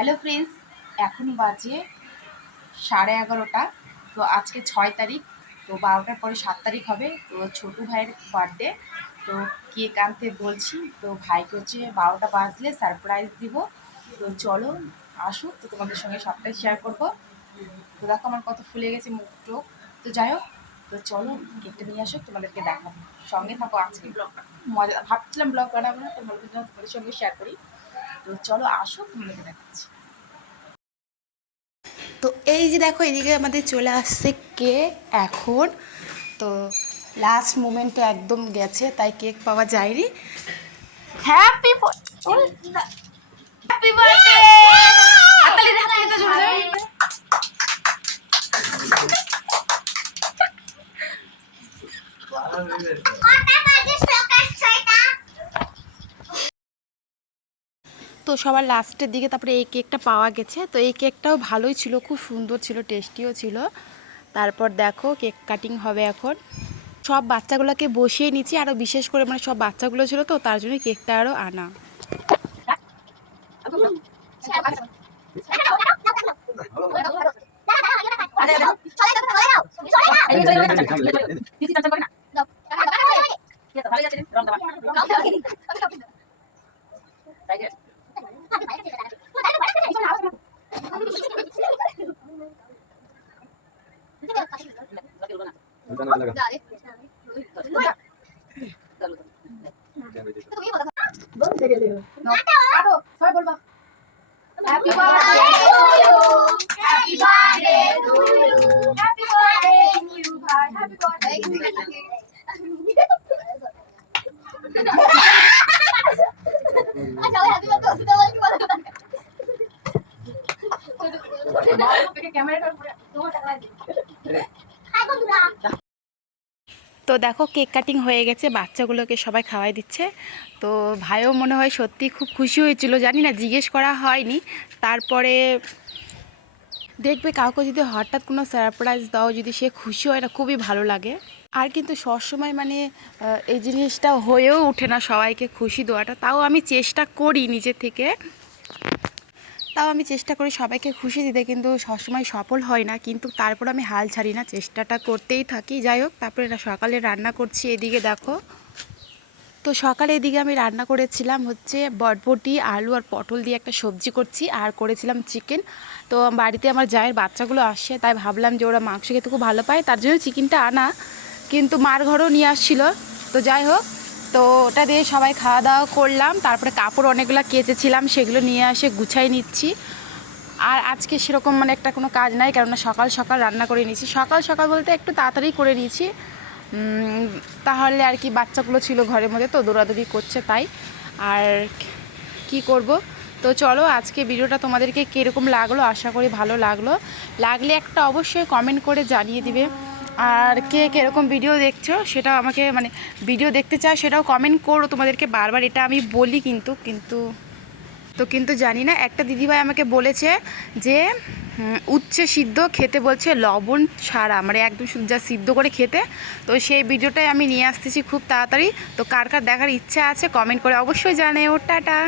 Hello friends এখন বাজে সাড়ে এগারোটা। তো আজকে ছয় তারিখ তো বারোটার পরে সাত তারিখ হবে। তো ছোটো ভাইয়ের বার্থডে তো কেক আনতে বলছি। তো ভাইকে হচ্ছে বারোটা বাজলে সারপ্রাইজ দিব। তো চলো আসুক তো তোমাদের সঙ্গে সবটাই শেয়ার করব। তো দেখো আমার কত ফুলে গেছে মুখ টুক। তো যাই হোক তো চলো কেকটা নিয়ে আসো তোমাদেরকে দেখাবো। সঙ্গে থাকো আজকে। ব্লগটা মজা ভাবছিলাম ব্লগ বানাবো না তো তোমাদের সঙ্গে শেয়ার করি। তো চলো আসো তোমাদেরকে দেখাচ্ছি। তো এই যে দেখো এদিকে আমাদের চলে আসছে কেক এখন। তো লাস্ট মোমেন্টে একদম গেছে তাই কেক পাওয়া যায়নি। হ্যাপি হ্যাপি বার্থডে তো সবার লাস্টের দিকে তারপরে এই কেকটা পাওয়া গেছে তো এই কেকটাও ভালোই ছিল খুব সুন্দর ছিল টেস্টিও ছিল তারপর দেখো কেক কাটিং হবে এখন সব বাচ্চাগুলোকে বসিয়ে নিচ্ছি আরও বিশেষ করে মানে সব বাচ্চাগুলো ছিল তো তার জন্য কেকটা আরও আনা 我男人玩的太厉害了，你先拿着。你那个把那个，那个那个那个。喂，走路走。这个衣服咋搞？怎么这个这个？哪条？阿杜，sorry，布尔玛。Happy birthday to you. Happy birthday to you. Happy birthday to you, boy. Happy birthday to you. 你这个死孩子。啊！笑一下这个。তো দেখো কেক কাটিং হয়ে গেছে, বাচ্চাগুলোকে সবাই খাওয়াই দিচ্ছে। তো ভাইও মনে হয় সত্যি খুব খুশি হয়েছিল, জানি না, জিজ্ঞেস করা হয়নি। তারপরে দেখবে কাউকে যদি হঠাৎ কোনো সারপ্রাইজ দাও, যদি সে খুশি হয় না খুবই ভালো লাগে। আর কিন্তু সবসময় মানে এই জিনিসটা হয়েও ওঠে না সবাইকে খুশি দেওয়াটা। তাও আমি চেষ্টা করি নিজে থেকে। তাও আমি চেষ্টা করি সবাইকে খুশি দিতে, কিন্তু সবসময় সফল হয় না। কিন্তু তারপর আমি হাল ছাড়ি না, চেষ্টাটা করতেই থাকি। যাই হোক, তারপরে সকালে রান্না করছি এদিকে, দেখো। তো সকালে এদিকে আমি রান্না করেছিলাম হচ্ছে বটবটি, আলু আর পটল দিয়ে একটা সবজি করছি, আর করেছিলাম চিকেন। তো বাড়িতে আমার জায়ের বাচ্চাগুলো আসে তাই ভাবলাম যে ওরা মাংস খেতে খুব ভালো পায়, তার জন্য চিকেনটা আনা। কিন্তু মার ঘরেও নিয়ে আসছিল। তো যাই হোক তো ওটা দিয়ে সবাই খাওয়া দাওয়া করলাম। তারপরে কাপড় অনেকগুলো কেচেছিলাম, সেগুলো নিয়ে আসে গুছাই নিচ্ছি। আর আজকে সেরকম মানে একটা কোনো কাজ নাই, কেননা সকাল সকাল রান্না করে নিয়েছি। সকাল সকাল বলতে একটু তাড়াতাড়ি করে নিয়েছি। তাহলে আর কি বাচ্চাগুলো ছিল ঘরের মধ্যে, তো দৌড়াদৌড়ি করছে তাই। আর কি করব? তো চলো আজকে ভিডিওটা তোমাদেরকে কীরকম লাগল, আশা করি ভালো লাগল। লাগলে একটা অবশ্যই কমেন্ট করে জানিয়ে দিবে। আর কে কীরকম ভিডিও দেখছ সেটা আমাকে মানে ভিডিও দেখতে চাও সেটাও কমেন্ট করো তোমাদেরকে বারবার, এটা আমি বলি কিন্তু কিন্তু, তো কিন্তু জানি না। একটা দিদিভাই আমাকে বলেছে যে উচ্ছে সিদ্ধ খেতে বলছে লবণ ছাড়া মানে একদম যা সিদ্ধ করে খেতে। তো সেই ভিডিওটাই আমি নিয়ে আসতেছি খুব তাড়াতাড়ি। তো কার কার দেখার ইচ্ছা আছে কমেন্ট করে অবশ্যই জানে ও টাটা।